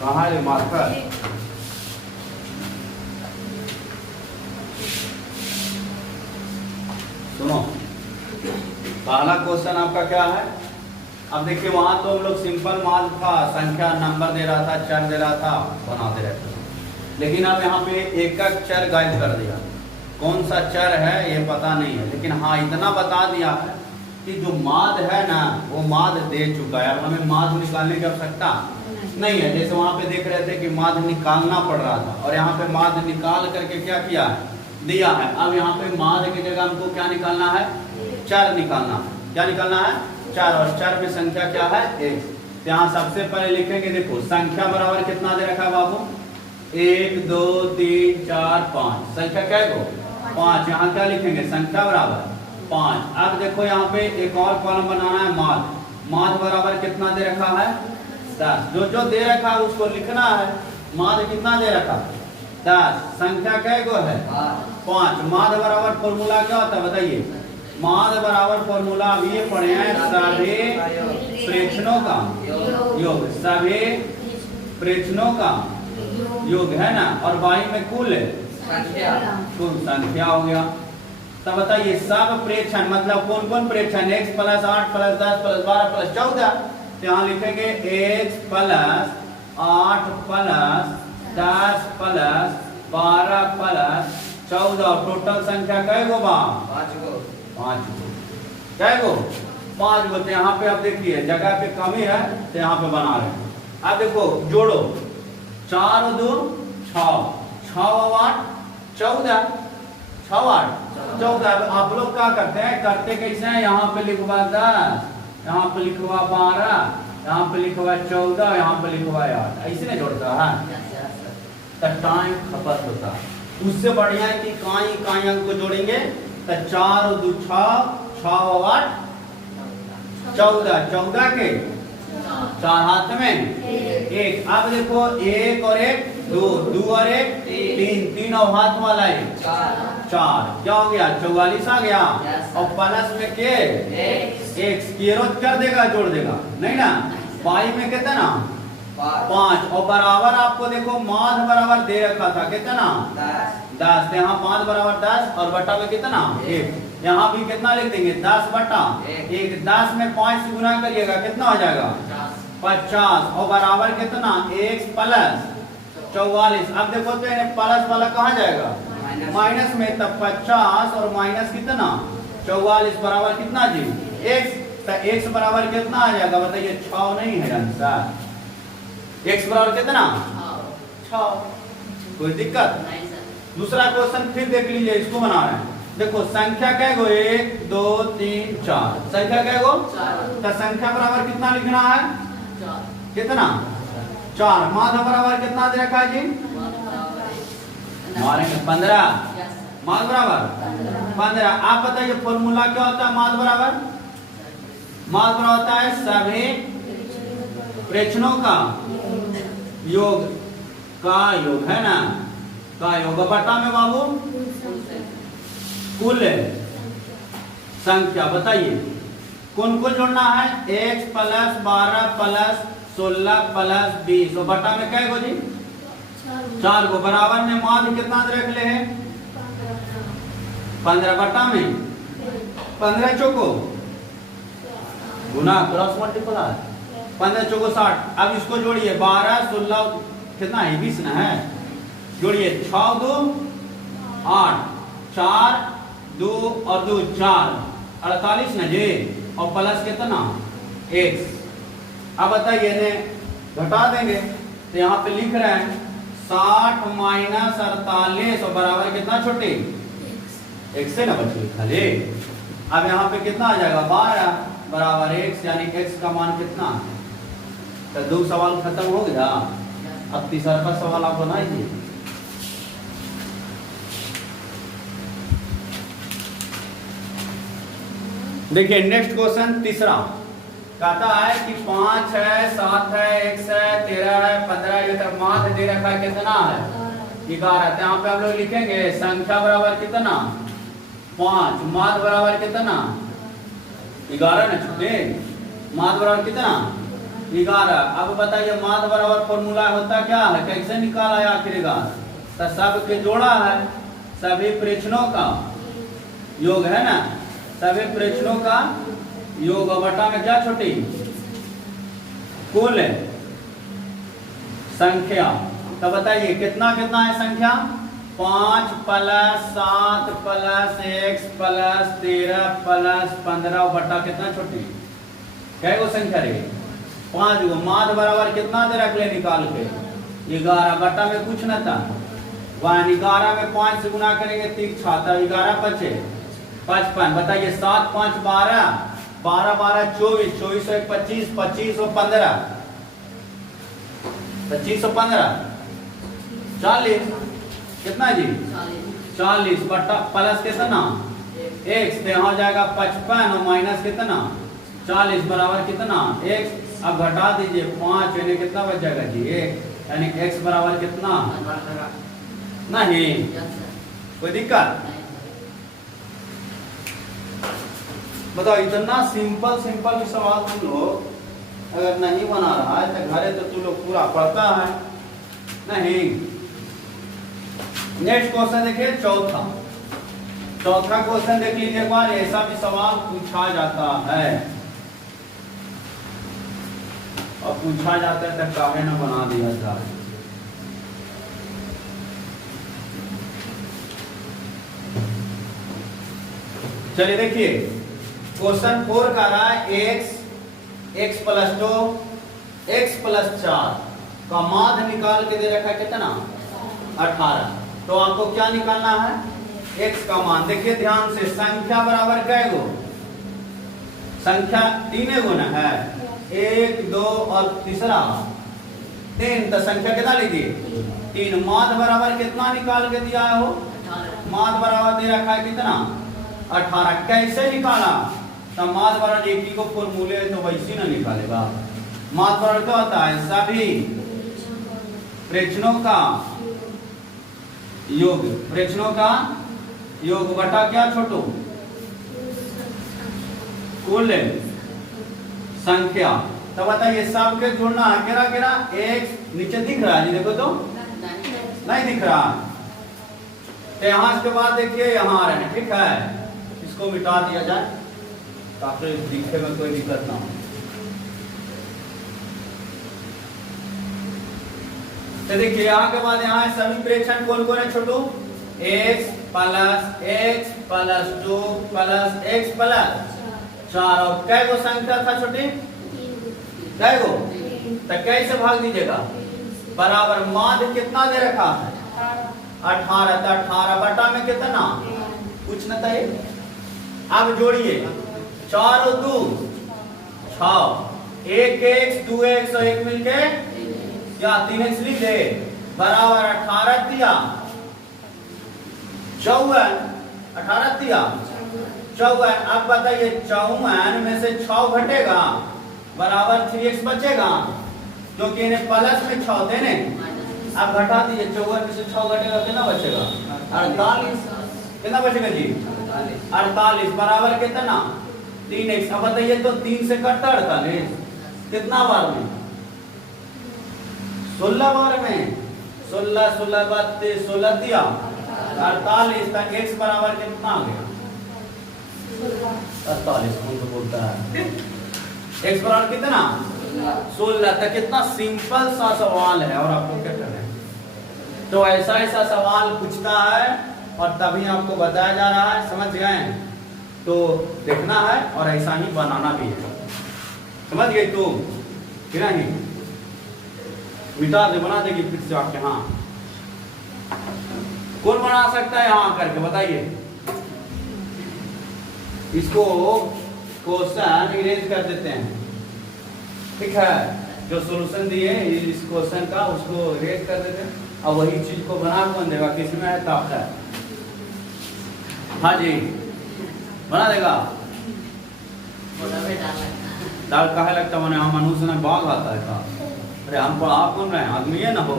कहाँ है मार्कर? सुनो, पहला क्वेश्चन आपका क्या है? अब देखिए वहां तो हम लोग सिंपल मान था, संख्या नंबर दे रहा था, चर दे रहा था, बनाते रहते थे। लेकिन अब यहाँ पे एक एक चर गायब कर दिया। कौन सा चर है ये पता नहीं है, लेकिन हाँ इतना बता दिया है कि जो माद है ना वो माद दे चुका है। अब हमें माद निकालने की आवश्यकता नहीं है। जैसे वहां पे देख रहे थे कि माद निकालना पड़ रहा था और यहाँ पे माद निकाल करके क्या किया है, दिया है। अब यहाँ पे माद की जगह हमको क्या निकालना है, चर निकालना है। क्या निकालना है? चर। और चर में संख्या क्या है? एक। यहाँ सबसे पहले लिखेंगे, देखो संख्या बराबर कितना दे रखा है बाबू? 1 2 3 4 5। संख्या क्या है? 5। यहाँ क्या लिखेंगे? संख्या बराबर 5। अब देखो यहाँ पे एक और कॉलम बनाना है, माद। माद बराबर कितना दे रखा है? 10। जो जो दे रखा है उसको लिखना है। माद कितना दे रखा है? 10। संख्या क्या है? 5। माद बराबर फॉर्मूला क्या होता है बताइए? माद बराबर फॉर्मूला अब ये पढ़े हैं, सभी प्रेक्षणों का योग। सभी प्रेक्षणों का योग है ना, और बाई में कुल संख्या, कुल संख्या हो गया। तब बताइए सब प्रेक्षण मतलब कौन कौन प्रेक्षण? x plus 8 plus 10 plus 12 plus 14। तो यहाँ लिखेंगे x plus 8 plus 10 plus 12 plus 14। Total संख्या कै गो बा? 5 गो। 5 गो। कै गो? 5 गो। तो यहाँ पे आप देखिए जगह पे कमी है तो यहाँ पे बना रहे हैं। अब देखो जोड़ो, 4 और 2 6, 6 और 8 14, 6 8 14। आप लोग क्या करते हैं, करते कैसे हैं? यहाँ पे लिखवा 10, यहाँ पे लिखवा 12, यहाँ पे लिखवा 14, यहाँ पे लिखवा 8। ऐसे नहीं जोड़ता है तो टाइम खपत होता है। उससे बढ़िया है कि काई अंक को जोड़ेंगे तो 4 और 2 6, 6 और 8 14, 14 के 4 हाथ में 1। अब देखो 1 और 1 2, 2 और 1 3, 3 और हाथ वाला 1 4। क्या हो गया? 44 आ गया। और प्लस में के x कर देगा, जोड़ देगा नहीं ना। y में कितना? 5। और बराबर आपको देखो माद बराबर दे रखा था कितना? 10। यहाँ 5 बराबर 10 और बटा में कितना? 1। यहाँ भी कितना लिख देंगे? 10 बटा 1। 10 में 5 से गुना करिएगा कितना हो जाएगा? 50। और बराबर कितना? x plus 44। अब देखो तो प्लस वाला कहाँ जाएगा? माइनस में। तब 50 और माइनस कितना? 44 बराबर कितना जी? x। तो x बराबर कितना आ जाएगा बताइए? 6 नहीं है आंसर। x बराबर कितना? 6। कोई दिक्कत? दूसरा क्वेश्चन फिर देख लीजिए, इसको बना रहे हैं। देखो संख्या क्या गो? 1 2 3 4। संख्या क्या गो? 4। तो संख्या बराबर कितना लिखना है? 4। कितना? 4। माद बराबर कितना दे रखा है जी? मारेंगे 15। माद बराबर 15। आप बताइए फॉर्मूला क्या होता है माद बराबर? माद बराबर होता है सभी प्रेक्षणों का योग का योग, है ना, का योग बटा में बाबू कुल संख्या। बताइए कौन कौन जोड़ना है? x plus 12 plus 16 plus 20। और बटा में क्या गो जी? 4 गो। बराबर में माद कितना रख ले हैं? 15 बटा में 15 चौको गुना क्रॉस मल्टीप्लाई 15 चौको 60। अब इसको जोड़िए 12 16 कितना है? 20 ना है। जोड़िए 6 2 8, 4 2 और 2 4, 48 ना जी। और प्लस कितना? x। अब बताइए ने घटा देंगे तो यहाँ पे लिख रहे हैं 60 माइनस 48 और बराबर कितना छोटे? x से ना बचे खाली। अब यहाँ पे कितना आ जाएगा? 12 बराबर x, यानी x का मान कितना? तो 2 सवाल खत्म हो गया। अब तीसरा सवाल आप बनाइए। देखिए नेक्स्ट क्वेश्चन तीसरा कहता है कि 5 है 7 है x है 13 है 15 है। ये माद दे रखा है कितना है? 11। तो यहाँ पे हम लोग लिखेंगे संख्या बराबर कितना? 5। माद बराबर कितना? 11 ना छूटे। माद बराबर कितना 11। अब बताइए माद बराबर फॉर्मूला होता क्या है, कैसे निकाला है आखिरकार, तो सब के जोड़ा है, सभी प्रेक्षणों का योग है ना, सभी प्रेक्षणों का योग बटा में क्या छोटी कुल संख्या। तो बताइए कितना कितना है संख्या, 5 + 7 + x + 13 + 15 बटा कितना छोटी, क्या गो संख्या रही 5 गो। माद बराबर कितना दे रख ले निकाल के 11 बटा में कुछ न था, 11 में 5 से गुना करेंगे 3 छाता 11 बचे 55। बताइए 7 × 5 = 12, 12 × 12 = 24, 24 × 1 = 25, 25 × 15 25 × 15 40, कितना जी 40 बटा प्लस कितना x, तो यहाँ जाएगा 55 और माइनस कितना 40 बराबर कितना x। अब घटा दीजिए 5, यानी कितना बच जाएगा जी 1, यानी x बराबर कितना नहीं, कोई दिक्कत। बताओ इतना सिंपल सिंपल भी सवाल तुम लोग अगर नहीं बना रहा है तो घरे तो तुम लोग पूरा पढ़ता है नहीं। नेक्स्ट क्वेश्चन देखिए चौथा क्वेश्चन देख लीजिए एक बार, ऐसा भी सवाल पूछा जाता है और पूछा जाता है तो काहे ना बना दिया जाए। चलिए देखिए क्वेश्चन 4 का रहा है x + 2 x + 4 का माध्य निकाल के दे रखा है कितना 18। तो आपको क्या निकालना है x का मान। देखिए ध्यान से, संख्या बराबर कै गो, संख्या 3 गो ना है, 1 2 और तीसरा 3, तो संख्या कितना लीजिए 3। माध्य बराबर कितना निकाल के दिया है हो, माध्य बराबर दे रखा है कितना 18। कैसे निकाला, तो माध्य बराबर एक ही को फॉर्मूले तो वैसे ना निकालेगा। माध्य बराबर क्या होता है, सभी प्रेक्षणों का योग, प्रेक्षणों का योग बटा क्या छोटू कुल संख्या। तो बताइए सबके जोड़ना है, केरा केरा x नीचे दिख रहा है जी, देखो तो नहीं दिख रहा। तो यहाँ इसके बाद देखिए यहाँ आ रहे हैं, ठीक है, इसको मिटा दिया जाए ताकि दिखे में कोई दिक्कत ना हो। तो देखिए यहाँ के बाद यहाँ सभी प्रेक्षण कौन कौन है छोटू, x + x + 2 + x + 4 और कै गो संख्या था छोटी कै गो, तो कैसे भाग दीजिएगा बराबर माध्य कितना दे रखा है 18, तो 18 बटा में कितना कुछ न था। अब जोड़िए 4 और 2 6, 1x 2x और 1 मिलके क्या 3x लिख दे बराबर 18 दिया 54, 18 दिया 54। अब बताइए 54 में से 6 घटेगा बराबर 3x बचेगा, क्योंकि इन्हें प्लस में 6 थे ने। अब घटा दीजिए 54 में से 6 घटेगा कितना बचेगा 48, कितना बचेगा जी 48 बराबर कितना 3x। अब बताइए तो 3 से कटता 48 कितना बार में 16 बार में, 16 16 32 16 दिया 48, तक x बराबर कितना आ गया 48। कौन तो बोलता है x बराबर कितना 16। तक कितना सिंपल सा सवाल है और आपको क्या करना है, तो ऐसा ऐसा सवाल पूछता है और तभी आपको बताया जा रहा है, समझ गए, तो देखना है और ऐसा ही बनाना भी है, समझ गए तुम कि नहीं। मिटा दे बना देगी फिर से आपके, हाँ कौन बना सकता है यहाँ करके बताइए। इसको क्वेश्चन इरेज कर देते हैं, ठीक है, जो सॉल्यूशन दिए इस क्वेश्चन का उसको इरेज कर देते हैं। अब वही चीज को बना कौन देगा, किसी में है ताकत, हाँ जी बना देगा। दाल कहे लगता मैंने हम मनुष्य में बाघ आता है का, अरे हम पढ़ा कौन रहे आदमी है ना हो।